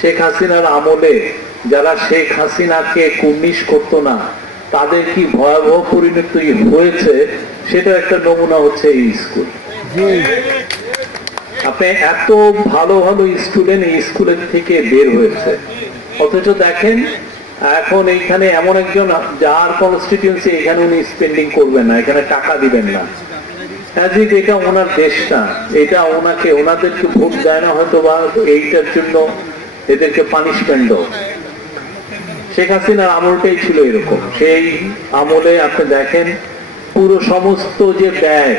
শেখ হাসিনার আমলে যারা শেখ হাসিনাকে কুর্নিশ করতো না তাদের কি ভয়াবহ পরিণতি হয়েছে সেটা একটা নমুনা হচ্ছে এই স্কুল। আপনি এত ভালো ভালো স্টুডেন্ট এই স্কুলের থেকে বের হয়েছে, অথচ দেখেন এখন এইখানে এমন একজন যার কনস্টিটিউয়েন্সি এখানে উনি স্পেন্ডিং করবেন না, এখানে টাকা দিবেন না, এটা ওনার দেশ না, এটা ওনাকে ওনাদেরকে ভোট দেয় না হয়তো বা এইটার জন্য এদেরকে পানিশমেন্ট দাও। শেখ হাসিনার আমলটাই ছিল এরকম। সেই আমলে আপনি দেখেন পুরো সমস্ত যে ব্যয়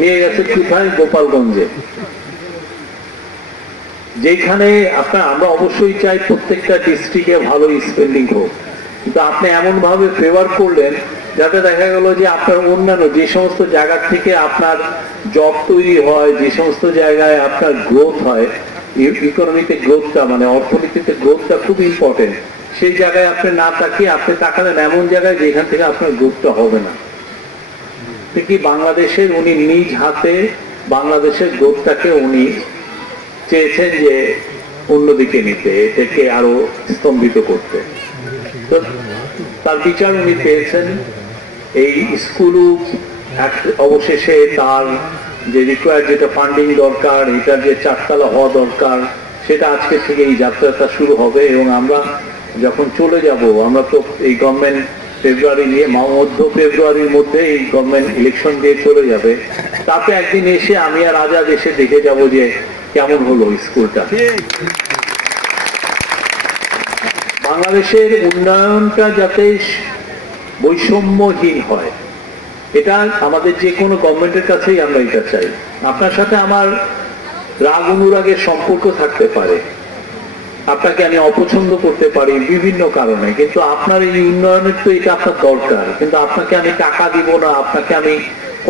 নিয়ে গেছে কোথায়? গোপালগঞ্জে, যেখানে আমরা অবশ্যই চাই প্রত্যেকটা ডিস্ট্রিক্টে ভালো স্পেন্ডিং হোক, কিন্তু আপনি এমন ভাবে ফেভার করলেন যাতে দেখা গেল যে আপনার অন্যান্য যে সমস্ত জায়গা থেকে আপনার জব তৈরি হয়, যে সমস্ত জায়গায় আপনার গ্রোথ হয়, ইকোনমিতে গ্রোথটা মানে অর্থনীতিতে গ্রোথটা খুব ইম্পর্টেন্ট, সেই জায়গায় আপনি না তাকিয়ে আপনি তাকালেন এমন জায়গায় যেখান থেকে আপনার গ্রোথটা হবে না। ঠিকই বাংলাদেশের উনি নিজ হাতে বাংলাদেশের গ্রোথটাকে উনি চেয়েছেন যে অন্যদিকে নিতে, এটাকে আরো স্তম্ভিত করতে। তো তার বিচার উনি পেয়েছেন। এই স্কুলও অবশেষে তার যে রিকোয়ার্ড যেটা ফান্ডিং দরকার, এটার যে চারতলা হওয়া দরকার, সেটা আজকে থেকে এই যাত্রাটা শুরু হবে। এবং আমরা যখন চলে যাব, আমরা তো এই গভর্নমেন্ট ফেব্রুয়ারি নিয়ে মধ্য ফেব্রুয়ারির মধ্যে এই গভর্নমেন্ট ইলেকশন দিয়ে চলে যাবে, তাতে একদিন এসে আমি আর আজাদ এসে দেখে যাব যে কেমন হলো স্কুলটা। বাংলাদেশের উন্নয়নটা যাতে বৈষম্যহীন হয়, এটা আমাদের যে কোনো গভর্নমেন্টের কাছেই আমরা এটা চাই। আপনার সাথে আমার রাগ অনুরাগের সম্পর্ক থাকতে পারে, আপনাকে আমি অপছন্দ করতে পারি বিভিন্ন কারণে, কিন্তু আপনার এই উন্নয়নের তো এটা আপনার দরকার। কিন্তু আপনাকে আমি টাকা দিব না, আপনাকে আমি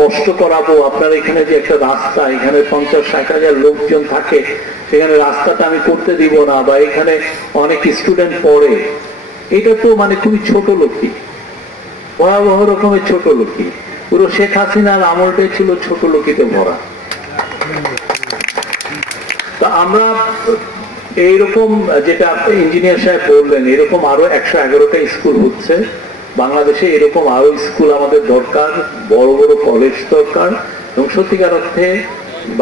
কষ্ট করাবো, আপনার এখানে যে একটা রাস্তা, এখানে 50-60 হাজার লোকজন থাকে, সেখানে রাস্তাটা আমি করতে দিব না, বা এখানে অনেক স্টুডেন্ট পড়ে, এটা তো মানে খুবই ছোট লোকই, ভয়াবহ রকমের ছোট লোকই। পুরো শেখ হাসিনার আমলটাই ছিল ছোট লোকিতে ভরা। তা আমরা এইরকম যেটা ইঞ্জিনিয়ার সাহেব বললেন, এরকম আরো 111টা স্কুল হচ্ছে বাংলাদেশে, এরকম আরো স্কুল আমাদের দরকার, বড় বড় কলেজ দরকার। এবং সত্যিকার অর্থে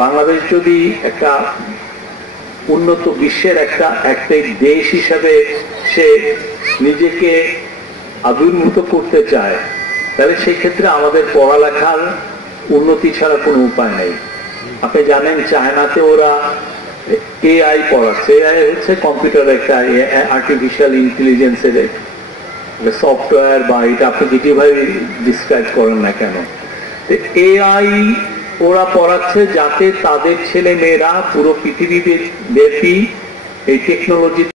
বাংলাদেশ যদি একটা উন্নত বিশ্বের একটা দেশ হিসাবে সে নিজেকে আবির্ভূত করতে চায়, তাহলে সেই ক্ষেত্রে আমাদের পড়ালেখার উন্নতি ছাড়া কোনো উপায় নেই। আপনি জানেন চায়নাতে ওরা AI পড়াচ্ছে। AI হচ্ছে কম্পিউটার একটা আর্টিফিশিয়াল ইন্টেলিজেন্সের সফটওয়্যার, বা এটা আপনি যেভাবে ডিসক্রাইব করেন না কেন, AI ওরা পড়াচ্ছে যাতে তাদের ছেলে মেয়েরা পুরো পৃথিবী ব্যাপী এই টেকনোলজি